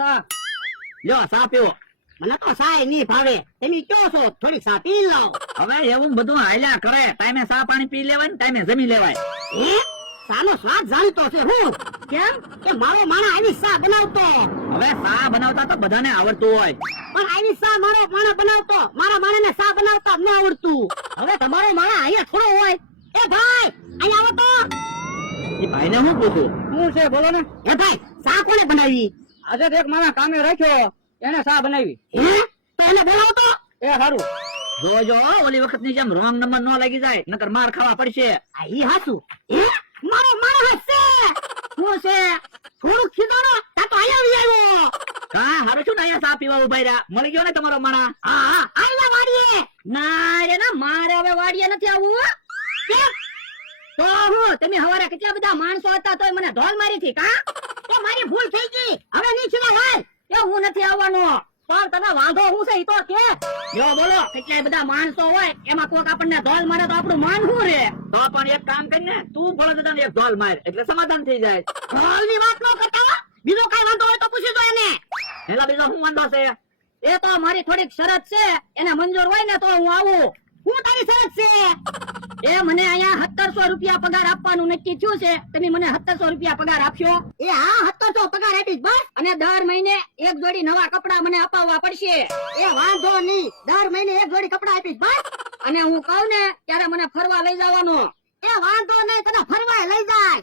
સા. લ્યો સા પીવો. મને તો સાય નહીં ભાવે. તમે કયો છો થોડીક સા પી લાવ. હવે એવું બધું હાલ્યા કરે. ટાઈમે સા પાણી પી લેવાય ને ટાઈમે જમી લેવાય. હે સાનો સ્વાદ જાણતો છે હું. કેમ કે મારો માણા આવી સા બનાવતો. હવે સા બનાવતા તો બધાને આવડતું હોય. પણ આવી સા મારો માણા બનાવતો. મારા માણાને સા બનાવતા ન આવડતું. હવે તમારો માણા અહીંયા થોડો હોય. એ ભાઈ અહીંયા આવો તો. એ ભાઈને હું પૂછું? શું છે બોલો ને. એ ભાઈ સા કોને બનાવી? આજે તો એક માણસ કામે રાખ્યો એને સા બનાવી. હે તો એને બોલાવો તો. એ સારું. જોજો ઓલી વખત ની જેમ રોંગ નંબર ન લાગી જાય નકર માર ખાવા પડશે. આ ઈ હાસુ. હે મારો માણસ છે. શું છે? થોડું ખીદોનો તા તો અહીંયા આવી આવ્યો. કા હારું છું ને અહીંયા સા પીવા ઉભા રહ્યા. મળી ગયો ને તમારો માણા? હા હા આઈલા વાડીએ. ના રે ના મારે હવે વાડીએ નથી આવવું હો. કેમ? તો હું તમે હવારે કેટલા બધા માણસો હતા તોય મને ઢોલ મારી થી કા? તો મારી ભૂલ થઈ ગઈ. હવે નીચે હાલ. કે હું નથી આવવાનો. પણ તને વાંધો હું છે ઈ તો કે. જો બોલો કેટલાય બધા માણસો હોય એમાં કોક આપણને ઢોલ મારે તો આપણું માન શું રે? તો પણ એક કામ કરીને તું બળદદાને એક ઢોલ માર એટલે સમાધાન થઈ જાય. ઢોલની વાત ન કરતા. બીજો કઈ વાંધો હોય તો પૂછી જો એને. એલા બીજો શું વાંધો છે? એ તો મારી થોડીક શરત છે એને મંજૂર હોય ને તો હું આવું. હું તારી શરત છે. એ મને અહીંયા 1700 રૂપિયા પગાર આપવાનું નક્કી થયું છે. તમે મને 1700 રૂપિયા પગાર આપશો? એ હા 1700 પગાર આપીશ બસ. અને દર મહિને એક જોડી નવા કપડા મને અપાવવા પડશે. એ વાંધો નહીં. દર મહિને એક જોડી કપડા આપીશ બસ. અને હું કહું ને ત્યારે મને ફરવા લઈ જવાનો. એ વાંધો નહીં તને ફરવા લઈ જાય.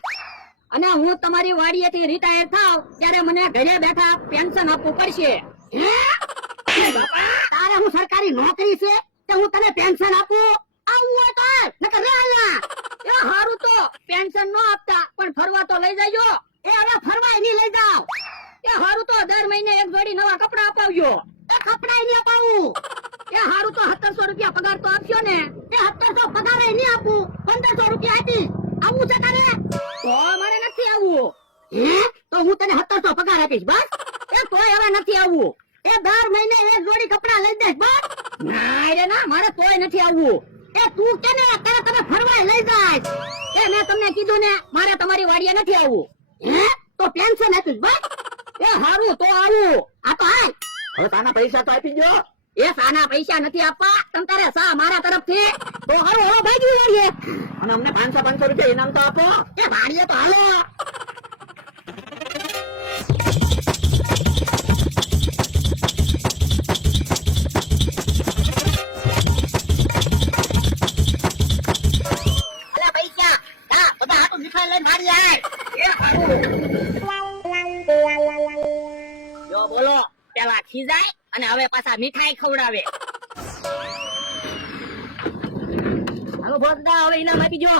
અને હું તમારી વાડીએથી રિટાયર થાવ ત્યારે મને ઘરે બેઠા પેન્શન આપવું પડશે. હે? એ બાપા તારે હું સરકારી નોકરી છે કે હું તને પેન્શન આપું? આવું હોય તો આવ. નકર રે અહીંયા. એ હારું તો પેન્શન ન આપતા પણ ફરવા તો લઈ જજો. એ હવે ફરવા નહીં લઈ જાવ. એ હારું તો દર મહિને એક જોડી નવા કપડા અપાવજો. એ કપડા નહીં અપાવું. એ હારું તો 1700 રૂપિયા પગાર તો આપશો ને? એ 1700 પગાર નહીં આપું. 1500 રૂપિયા આપીશ. આવું છે તારે? તો મારે નથી આવવું. હે તો હું તને 1700 પગાર આપીશ બસ. એ તોય હવે નથી આવવું. એ દર મહિને એક જોડી કપડા લઈ દઈશ બસ. ના રે ના મારે તોય નથી આવવું. એ તું કેને તારે તને ફરવા લઈ જાય. એ મેં તમને કીધું ને મારે તમારી વાડીએ નથી આવવું. હે તો પેન્શન આપીશ બસ. એ હારું તો આવું. આ તો હાલ. હવે તાના પૈસા તો આપી દો. એ સાના પૈસા નથી આપવા તમ તારે સા મારા તરફથી. તો હારું હવે ભાગી વાડીએ. અને અમને 500 રૂપિયા ઇનામ તો આપો. એ ભાડીએ તો હાલો. અલા પૈસા જા બધા હાટુ મીઠાઈ લઈને ભાડી આય. એ હારું. જો બોલો પેલા ખીજાય અને હવે પાછા મીઠાઈ ખવડાવે. હાલો ભોસદા હવે ઇનામ આપી જો.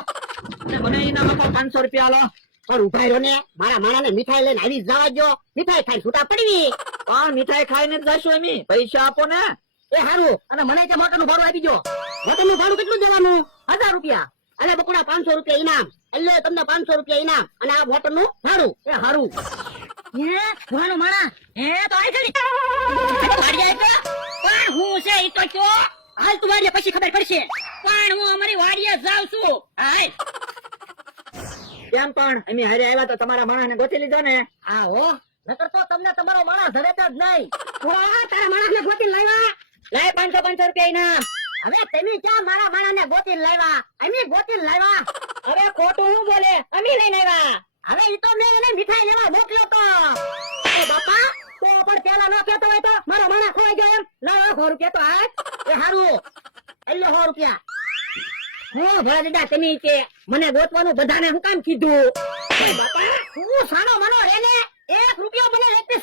અને મને ઇનામ આપો 500 રૂપિયા આલો. પણ ઉભા રહ્યો ને મારા માણાને મીઠાઈ લઈને આવી જવા જો. મીઠાઈ ખાઈને છૂટા પડવી. પણ મીઠાઈ ખાઈને જ જશો એમ. પૈસા આપો ને. એ હારું અને મને જે મોટરનું ભાડું આપી જો. મોટરનું ભાડું કેટલું દેવાનું? 1000 રૂપિયા. અને બકુડા 500 રૂપિયા ઇનામ. એટલે તમને 500 રૂપિયા ઇનામ અને આ મોટરનું ભાડું. એ હારું. હે ભવાનો માણા હે તો આઈ ગઈ. વાડીએ આવ્યો પણ હું છે ઈ તો કયો. હાલ તું વાડીએ પછી ખબર પડશે. પણ હું અમારી વાડીએ જાઉં છું. હાય કેમ પણ અમે હારે આવ્યા તો તમારા માણસને ગોતી લીધો ને. હા હો નકર તો તમને તમારો માણસ ધરેતા જ નહીં. ઓહ તારા માણસને ગોતીને લાવ્યા. લાય 500 રૂપિયા ઇનામ. હવે તમે ક્યાં મારા માણસને ગોતીને લાવ્યા? અમે ગોતીને લાવ્યા. અરે ખોટું હું બોલે અમે લઈને આવ્યા. હવે ઈ તો મેં એને મીઠાઈ લેવા મોકલ્યો તો. એ બાપા તો પણ પેલા ન કહેતો હોય તો મારો માણસ ખોઈ ગયો એમ. લાવ 100 રૂપિયા તો હાલ. એ હારું એટલે 100 રૂપિયા. હું ભલા દાદા તમે કે મને ગોતવાનું બધાને હું કામ કીધું? એ બાપા હું સાનો મનો રેને 1 રૂપિયો મને 1